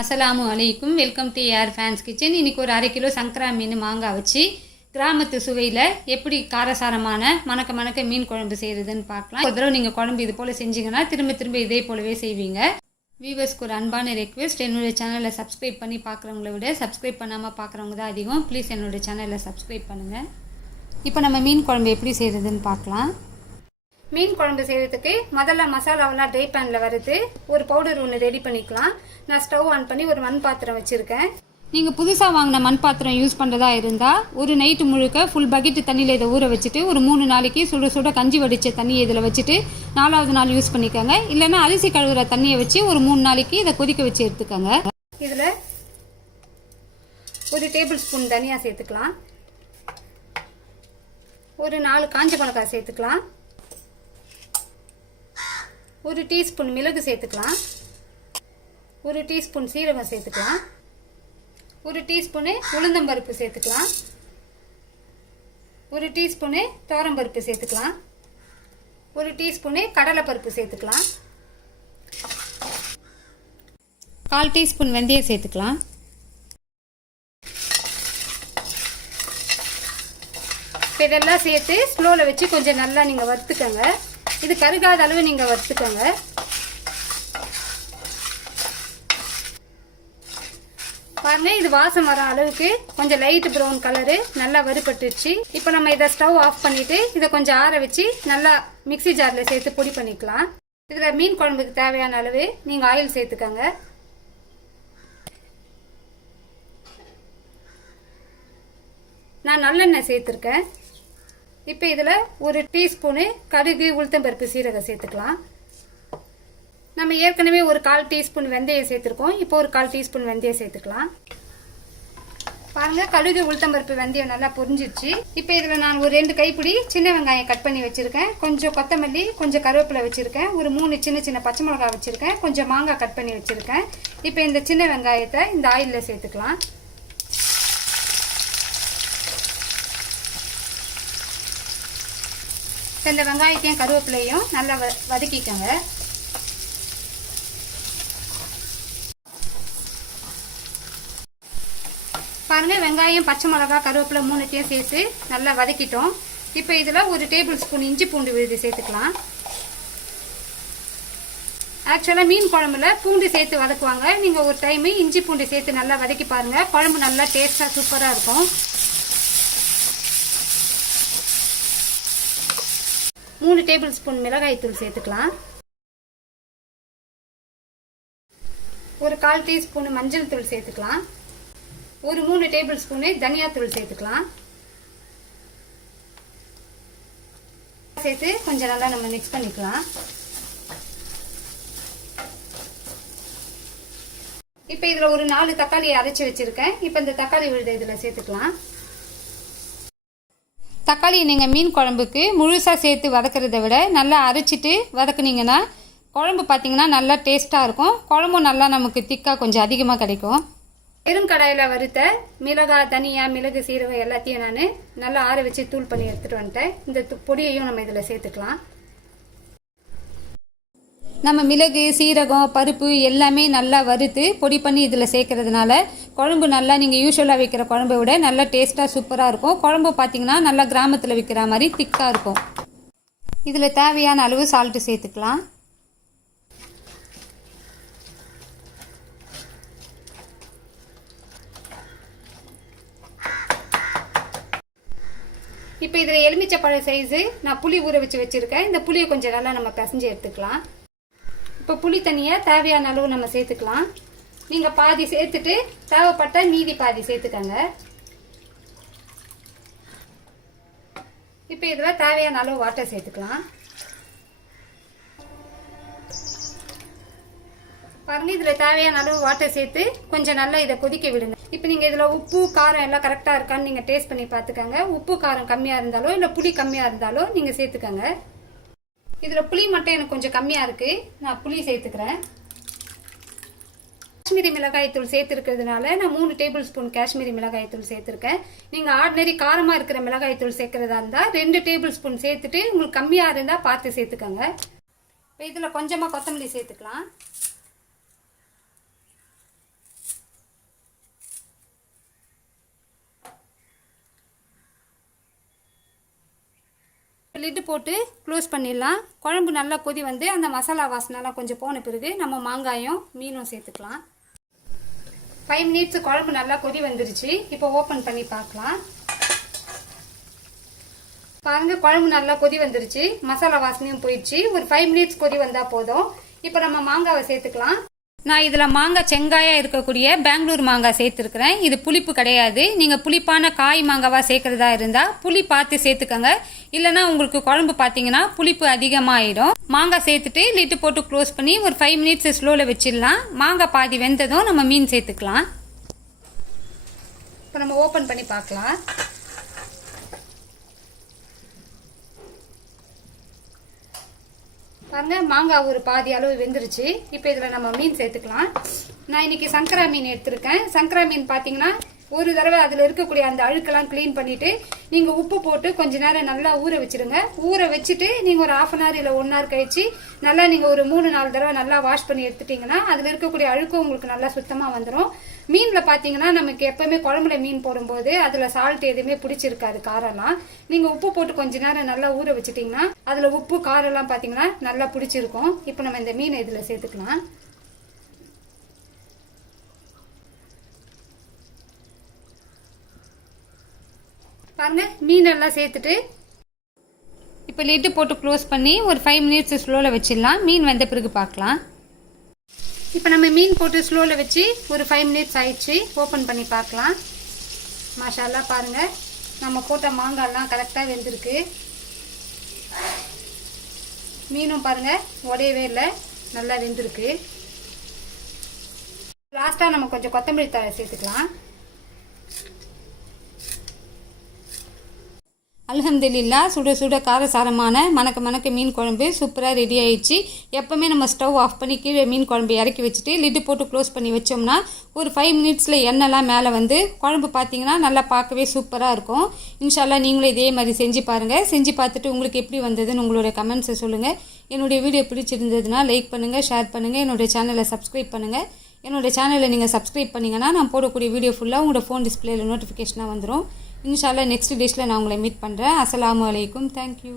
அஸ்லாமு அலைக்கும். Welcome to air fans kitchen. இன்றைக்கி ஒரு அரை கிலோ சங்கரா மீன் மாங்காய் வச்சு கிராமத்து சுவையில் எப்படி காரசாரமான மணக்க மணக்க மீன் குழம்பு செய்கிறதுன்னு பார்க்கலாம். ஒரு தடவை நீங்கள் குழம்பு இது போல் செஞ்சீங்கன்னா திரும்ப திரும்ப இதே போலவே செய்வீங்க. வியூவர்ஸ்க்கு ஒரு அன்பான ரெக்வெஸ்ட் என்னுடைய சேனலை சப்ஸ்கிரைப் பண்ணி பார்க்குறவங்கள விட சப்ஸ்கிரைப் பண்ணாமல் பார்க்குறவங்க தான் அதிகம். ப்ளீஸ் என்னுடைய சேனலை சப்ஸ்கிரைப் பண்ணுங்கள் இப்போ நம்ம மீன் குழம்பு எப்படி செய்கிறதுன்னு பார்க்கலாம். மீன் குழம்பு செய்யறதுக்கு முதல்ல மசாலாவெல்லாம் ட்ரை பேனில் வருது ஒரு பவுடர் ஒன்று ரெடி பண்ணிக்கலாம். நான் ஸ்டவ் ஆன் பண்ணி ஒரு மண் பாத்திரம் வச்சுருக்கேன். நீங்கள் புதுசாக வாங்கின மண் பாத்திரம் யூஸ் பண்ணுறதா இருந்தால் ஒரு நைட்டு முழுக்க ஃபுல் பக்கெட்டு தண்ணியில் இதை ஊற வச்சுட்டு ஒரு மூணு நாளைக்கு சுட சுட கஞ்சி வடித்த தண்ணியை இதில் வச்சுட்டு நாலாவது நாள் யூஸ் பண்ணிக்கோங்க. இல்லைன்னா அரிசி கழுவுற தண்ணியை வச்சு ஒரு மூணு நாளைக்கு இதை கொதிக்க வச்சு எடுத்துக்கோங்க. இதில் ஒரு டேபிள் ஸ்பூன் தனியாக சேர்த்துக்கலாம். ஒரு நாலு காஞ்ச மிளகாய் சேர்த்துக்கலாம். ஒரு டீஸ்பூன் மிளகு சேர்த்துக்கலாம். ஒரு டீஸ்பூன் சீரகம் சேர்த்துக்கலாம். ஒரு டீஸ்பூனு உளுந்தம்பருப்பு சேர்த்துக்கலாம். ஒரு டீஸ்பூனு பருப்பு சேர்த்துக்கலாம். ஒரு டீஸ்பூனு கடலைப்பருப்பு சேர்த்துக்கலாம். கால் டீஸ்பூன் வெந்தயம் சேர்த்துக்கலாம். இப்போ இதெல்லாம் சேர்த்து ஸ்லோவில் வச்சு கொஞ்சம் நல்லா நீங்கள் வறுத்துக்கோங்க. இது கருகாத அளவு நீங்கள் வறுத்துக்கோங்க. பாருங்க இது வாசம் வர அளவுக்கு கொஞ்சம் லைட் ப்ரௌன் கலரு நல்லா வறுபட்டுருச்சு. இப்போ நம்ம இதை ஸ்டவ் ஆஃப் பண்ணிட்டு இதை கொஞ்சம் ஆற வச்சு நல்லா மிக்ஸி ஜாரில் சேர்த்து பொடி பண்ணிக்கலாம். இதில் மீன் குழம்புக்கு தேவையான அளவு நீங்கள் ஆயில் சேர்த்துக்கோங்க. நான் நல்லெண்ணெய் சேர்த்துருக்கேன். இப்போ இதில் ஒரு டீஸ்பூனு கடுகு உளுத்தம்பருப்பு சீரகம் சேர்த்துக்கலாம். நம்ம ஏற்கனவே ஒரு கால் டீஸ்பூன் வெந்தயம் சேர்த்துருக்கோம். இப்போ ஒரு கால் டீஸ்பூன் வெந்தயம் சேர்த்துக்கலாம். பாருங்கள் கடுகு உளுத்தம்பருப்பு வெந்தயம் நல்லா பொரிஞ்சிருச்சு. இப்போ இதில் நான் ஒரு ரெண்டு கைப்பிடி சின்ன வெங்காயம் கட் பண்ணி வச்சுருக்கேன். கொஞ்சம் கொத்தமல்லி கொஞ்சம் கருவேப்பிலை வச்சுருக்கேன். ஒரு மூணு சின்ன சின்ன பச்சை மிளகாய் வச்சுருக்கேன். கொஞ்சம் மாங்காய் கட் பண்ணி வச்சுருக்கேன். இப்போ இந்த சின்ன வெங்காயத்தை இந்த ஆயிலில் சேர்த்துக்கலாம். இந்த வெங்காயத்தையும் கருவேப்பிலையும் நல்லா வ வதக்கிக்கோங்க. பாருங்கள் வெங்காயம் பச்சை மிளகா கருவேப்பிலை மூணுத்தையும் சேர்த்து நல்லா வதக்கிட்டோம். இப்போ இதில் ஒரு டேபிள் ஸ்பூன் இஞ்சி பூண்டு விழுது சேர்த்துக்கலாம். ஆக்சுவலாக மீன் குழம்புல பூண்டு சேர்த்து வதக்குவாங்க. நீங்கள் ஒரு டைமு இஞ்சி பூண்டு சேர்த்து நல்லா வதக்கி பாருங்கள் குழம்பு நல்லா டேஸ்ட்டாக சூப்பராக இருக்கும். மூணு டேபிள் ஸ்பூன் மிளகாய்த்தூள் சேர்த்துக்கலாம். ஒரு கால் டீஸ்பூன் மஞ்சள் தூள் சேர்த்துக்கலாம். ஒரு மூணு டேபிள் ஸ்பூனு தனியாத்தூள் சேர்த்துக்கலாம். சேர்த்து கொஞ்சம் நல்லா நம்ம மிக்ஸ் பண்ணிக்கலாம். இப்போ இதில் ஒரு நாலு தக்காளி அரைச்சி வச்சுருக்கேன். இப்போ இந்த தக்காளி விழுதை இதில் சேர்த்துக்கலாம். தக்காளி நீங்கள் மீன் குழம்புக்கு முழுசாக சேர்த்து வதக்கிறத விட நல்லா அரைச்சிட்டு வதக்குனீங்கன்னா குழம்பு பார்த்தீங்கன்னா நல்லா டேஸ்ட்டாக இருக்கும். குழம்பும் நல்லா நமக்கு திக்காக கொஞ்சம் அதிகமாக கிடைக்கும். வெறும் கடாயில் வறுத்த மிளகாய் தனியாக மிளகு சீரகம் எல்லாத்தையும் நான் நல்லா ஆற வச்சு தூள் பண்ணி எடுத்துகிட்டு வந்துட்டேன். இந்த பொடியையும் நம்ம இதில் சேர்த்துக்கலாம். நம்ம மிளகு சீரகம் பருப்பு எல்லாமே நல்லா வறுத்து பொடி பண்ணி இதில் சேர்க்கறதுனால குழம்பு நல்லா நீங்கள் யூஸ்வலாக வைக்கிற குழம்பை விட நல்லா டேஸ்ட்டாக சூப்பராக இருக்கும். குழம்பு பார்த்தீங்கன்னா நல்லா கிராமத்தில் விற்கிற மாதிரி திக்காக இருக்கும். இதில் தேவையான அளவு சால்ட்டு சேர்த்துக்கலாம். இப்போ இதில் எலுமிச்சை பழ சைஸு நான் புளி ஊற வச்சு வச்சுருக்கேன். இந்த புளியை கொஞ்சம் நல்லா நம்ம பிசைஞ்சு எடுத்துக்கலாம். இப்போ புளி தண்ணியை தேவையான அளவு நம்ம சேர்த்துக்கலாம். நீங்கள் பாதி சேர்த்துட்டு தேவைப்பட்ட மீதி பாதி சேர்த்துக்கங்க. இப்போ இதில் தேவையான அளவு வாட்டர் சேர்த்துக்கலாம். பாருங்கள் இதில் தேவையான அளவு வாட்டர் சேர்த்து கொஞ்சம் நல்லா இதை கொதிக்க விடுங்க. இப்போ நீங்கள் இதில் உப்பு காரம் எல்லாம் கரெக்டாக இருக்கான்னு நீங்கள் டேஸ்ட் பண்ணி பார்த்துக்கோங்க. உப்பு காரம் கம்மியாக இருந்தாலோ இல்லை புளி கம்மியாக இருந்தாலோ நீங்கள் சேர்த்துக்கோங்க. இதில் புளி மட்டும் எனக்கு கொஞ்சம் கம்மியாக இருக்குது நான் புளி சேர்த்துக்கிறேன். காஷ்மீரி மிளகாய் தூள் சேர்த்துருக்கிறதுனால நான் மூணு டேபிள் ஸ்பூன் காஷ்மீரி மிளகாய் தூள் சேர்த்துருக்கேன். நீங்கள் ஆர்டினரி காரமாக இருக்கிற மிளகாய் தூள் சேர்க்குறதா இருந்தால் ரெண்டு டேபிள் ஸ்பூன் சேர்த்துட்டு உங்களுக்கு கம்மியாக இருந்தால் பார்த்து சேர்த்துக்கோங்க. இப்போ இதில் கொஞ்சமாக கொத்தமல்லி சேர்த்துக்கலாம். லிட்டு போட்டு க்ளோஸ் பண்ணிடலாம். குழம்பு நல்லா கொதி வந்து அந்த மசாலா வாசனைலாம் கொஞ்சம் போன பிறகு நம்ம மாங்காயும் மீனும் சேர்த்துக்கலாம். ஃபைவ் மினிட்ஸ் குழம்பு நல்லா கொதி வந்துருச்சு. இப்போ ஓப்பன் பண்ணி பார்க்கலாம். பாருங்கள் குழம்பு நல்லா கொதி வந்துருச்சு. மசாலா வாசனையும் போயிடுச்சு. ஒரு ஃபைவ் மினிட்ஸ் கொதி வந்தால் போதும். இப்போ நம்ம மாங்காவை சேர்த்துக்கலாம். நான் இதில் மாங்காய் செங்காயாக இருக்கக்கூடிய பெங்களூர் மாங்காய் சேர்த்துருக்குறேன். இது புளிப்பு கிடையாது. நீங்கள் புளிப்பான காய் மாங்காவாக சேர்க்குறதா இருந்தால் புளி பார்த்து சேர்த்துக்கோங்க. இல்லைனா உங்களுக்கு குழம்பு பார்த்தீங்கன்னா புளிப்பு அதிகமாகிடும் மாங்காய் சேர்த்துட்டு லிட்டு போட்டு க்ளோஸ் பண்ணி ஒரு ஃபைவ் மினிட்ஸ் ஸ்லோவில் வச்சிடலாம். மாங்காய் பாதி வெந்ததும் நம்ம மீன் சேர்த்துக்கலாம். இப்போ நம்ம ஓப்பன் பண்ணி பார்க்கலாம். பாருங்க மாங்காய் ஒரு பாதி அளவு வெந்துருச்சு. இப்போ இதில் நம்ம மீன் சேர்த்துக்கலாம். நான் இன்னைக்கு சங்கரா மீன் எடுத்திருக்கேன். சங்கரா மீன் பார்த்தீங்கன்னா ஒரு தடவை அதில் இருக்கக்கூடிய அந்த அழுக்கெல்லாம் க்ளீன் பண்ணிவிட்டு நீங்கள் உப்பு போட்டு கொஞ்ச நேரம் நல்லா ஊற வச்சிருங்க. ஊற வச்சுட்டு நீங்கள் ஒரு ஆஃப் அன் ஹவர் இல்லை ஒன் ஹவர் கழிச்சு நல்லா நீங்கள் ஒரு மூணு நாலு தடவை நல்லா வாஷ் பண்ணி எடுத்துட்டீங்கன்னா அதில் இருக்கக்கூடிய அழுக்கு உங்களுக்கு நல்லா சுத்தமாக வந்துடும் மீனில் பார்த்தீங்கன்னா நமக்கு எப்போவுமே குழம்புல மீன் போடும்போது அதில் சால்ட் எதுவுமே பிடிச்சிருக்காது காரம்லாம் நீங்கள் உப்பு போட்டு கொஞ்ச நேரம் நல்லா ஊற வச்சிட்டிங்கன்னா அதில் உப்பு காரம்லாம் பார்த்தீங்கன்னா நல்லா பிடிச்சிருக்கும். இப்போ நம்ம இந்த மீனை இதில் சேர்த்துக்கலாம். பாருங்க மீனெல்லாம் சேர்த்துட்டு இப்போ லிட்டு போட்டு க்ளோஸ் பண்ணி ஒரு ஃபைவ் மினிட்ஸ் ஸ்லோவில் வச்சிடலாம். மீன் வந்த பிறகு பார்க்கலாம். இப்போ நம்ம மீன் போட்டு ஸ்லோவில் வச்சு ஒரு ஃபைவ் மினிட்ஸ் ஆயிடுச்சு. ஓப்பன் பண்ணி பார்க்கலாம். மாஷால்லாம் பாருங்கள் நம்ம போட்ட மாங்காய்லாம் கரெக்டாக வெந்திருக்கு. மீனும் பாருங்கள் உடையவே இல்லை நல்லா வெந்திருக்கு. லாஸ்ட்டாக நம்ம கொஞ்சம் கொத்தமல்லி தழை சேர்த்துக்கலாம். அல்ஹம்துலில்லா சுட சுட காரசாரமான மணக்க மணக்க மீன் குழம்பு சூப்பராக ரெடி ஆயிடுச்சு. எப்போவுமே நம்ம ஸ்டவ் ஆஃப் பண்ணி கீழே மீன் குழம்பு இறக்கி வச்சுட்டு லிட்டு போட்டு க்ளோஸ் பண்ணி வச்சோம்னா ஒரு ஃபைவ் மினிட்ஸில் எண்ணெய்லாம் மேலே வந்து குழம்பு பார்த்தீங்கன்னா நல்லா பார்க்கவே சூப்பராக இருக்கும். இன்ஷால்லா நீங்களும் இதே மாதிரி செஞ்சு பாருங்கள் செஞ்சு பார்த்துட்டு உங்களுக்கு எப்படி வந்ததுன்னு உங்களுடைய கமெண்ட்ஸை சொல்லுங்கள் என்னுடைய வீடியோ பிடிச்சிருந்ததுன்னா லைக் பண்ணுங்கள் ஷேர் பண்ணுங்கள் என்னுடைய சேனலை சப்ஸ்கிரைப் பண்ணுங்கள் என்னோட சேனலை நீங்கள் சப்ஸ்கிரைப் பண்ணிங்கன்னா நான் போடக்கூடிய வீடியோ ஃபுல்லாக உங்களோட ஃபோன் டிஸ்பிளேயில் நோட்டிஃபிகேஷனாக வந்துடும் இன்ஷால்லா நெக்ஸ்ட் டேஸில் நான் உங்களை மீட் பண்ணுறேன் அஸ்லாம் வலைக்கும் தேங்க்யூ